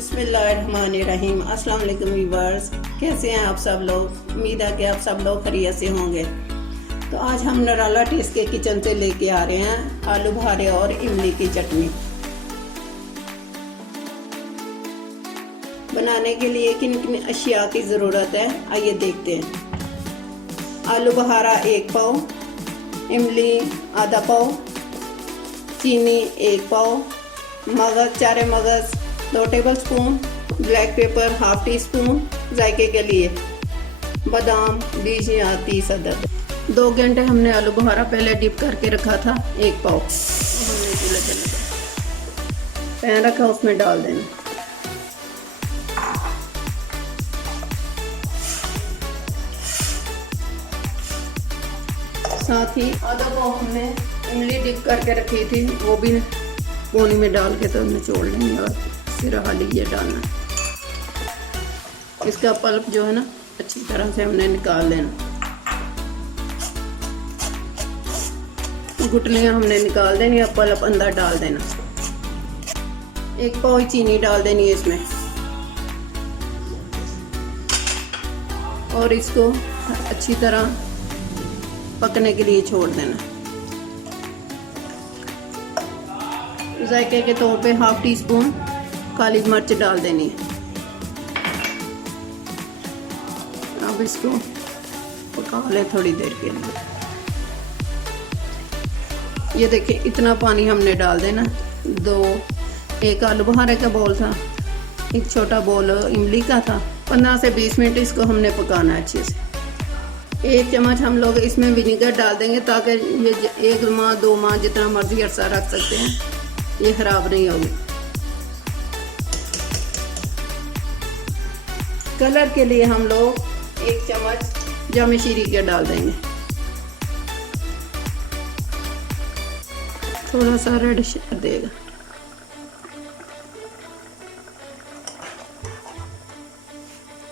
बिस्मिल्लाहिर्रहमानिर्रहीम। अस्सलाम वालेकुम व्यूअर्स, कैसे हैं आप सब लोग। उम्मीद है कि आप सब लोग खैरियत से होंगे। तो आज हम नराला टेस्ट के किचन से लेके आ रहे हैं आलू बुखारे और इमली की चटनी। बनाने के लिए किन किन अशिया की ज़रूरत है आइए देखते हैं। आलू बुखारा 1 पाव, इमली आधा पाव, चीनी 1 पाव, मगज चारे मगज 2 tablespoon, black pepper ½ tea spoon जायके के लिए, बादाम 20 या 30 अदद। 2 घंटे हमने आलू बुखारा पहले डिप करके रखा था 1 पाव। हमने चूल्हे पे पैन रखा, उसमें डाल देना। साथ ही आधा पाव हमने इमली डिप करके रखी थी, वो भी पानी में डाल के तो निचोड़ लेंगे और फिर हाली ये डालना। इसका पल्प जो है ना अच्छी तरह से हमने निकाल लेना। गुठलियाँ हमने निकाल देनी और पल्प अंदर डाल देना। 1 पाव चीनी डाल देनी है इसमें और इसको अच्छी तरह पकने के लिए छोड़ देना। जायके के तौर पे ½ टी स्पून काली मिर्च डाल देनी है। अब इसको पका लें थोड़ी देर के लिए। ये देखिए इतना पानी हमने डाल देना। 1 आलू बुखारे का बोल था, 1 छोटा बोल इमली का था। 15 से 20 मिनट इसको हमने पकाना है अच्छे से। 1 चम्मच हम लोग इसमें विनीगर डाल देंगे ताकि ये 1 माह 2 माह जितना मर्जी अरसा रख सकते हैं, ये खराब नहीं होगी। कलर के लिए हम लोग 1 चम्मच जामे शीरी के डाल देंगे, थोड़ा सा रेड कर देगा।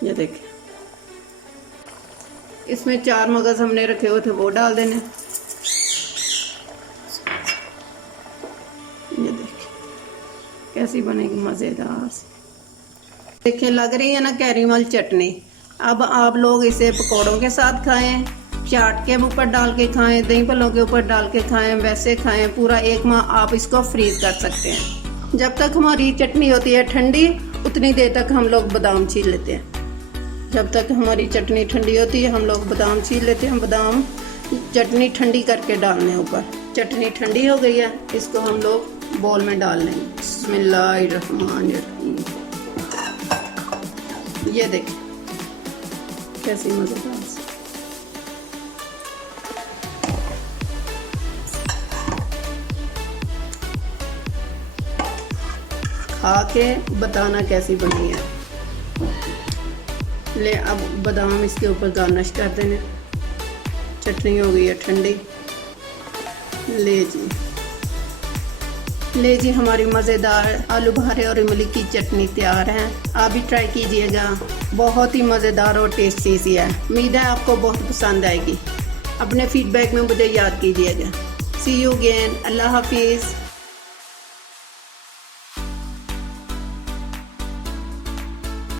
ये देखिए इसमें 4 मगज हमने रखे हुए थे वो डाल देने। ये देखिए कैसी बनेगी मज़ेदार। देखिए लग रही है ना कैरीमल चटनी। अब आप लोग इसे पकौड़ों के साथ खाएं, चाट के ऊपर डाल के खाएं, दही पल्लों के ऊपर डाल के खाएं, वैसे खाएं। पूरा 1 माह आप इसको फ्रीज कर सकते हैं। जब तक हमारी चटनी होती है ठंडी, उतनी देर तक हम लोग बादाम छील लेते हैं। जब तक हमारी चटनी ठंडी होती है हम लोग बादाम छील लेते हैं। बादाम चटनी ठंडी करके डालने ऊपर। चटनी ठंडी हो गई है, इसको हम लोग बोल में डाल लेंगे। बिस्मिल्लाहिर्रहमानिर्रहीम। ये देखिए कैसी मजेदार। खा के बताना कैसी बनी है। ले अब बादाम इसके ऊपर गार्निश कर देने। चटनी हो गई है ठंडी। ले जी हमारी मज़ेदार आलू बुखारे और इमली की चटनी तैयार है। आप भी ट्राई कीजिएगा, बहुत ही मज़ेदार और टेस्टी सी है। उम्मीद है आपको बहुत पसंद आएगी। अपने फीडबैक में मुझे याद कीजिएगा। सी यू अगेन। अल्लाह हाफिज़।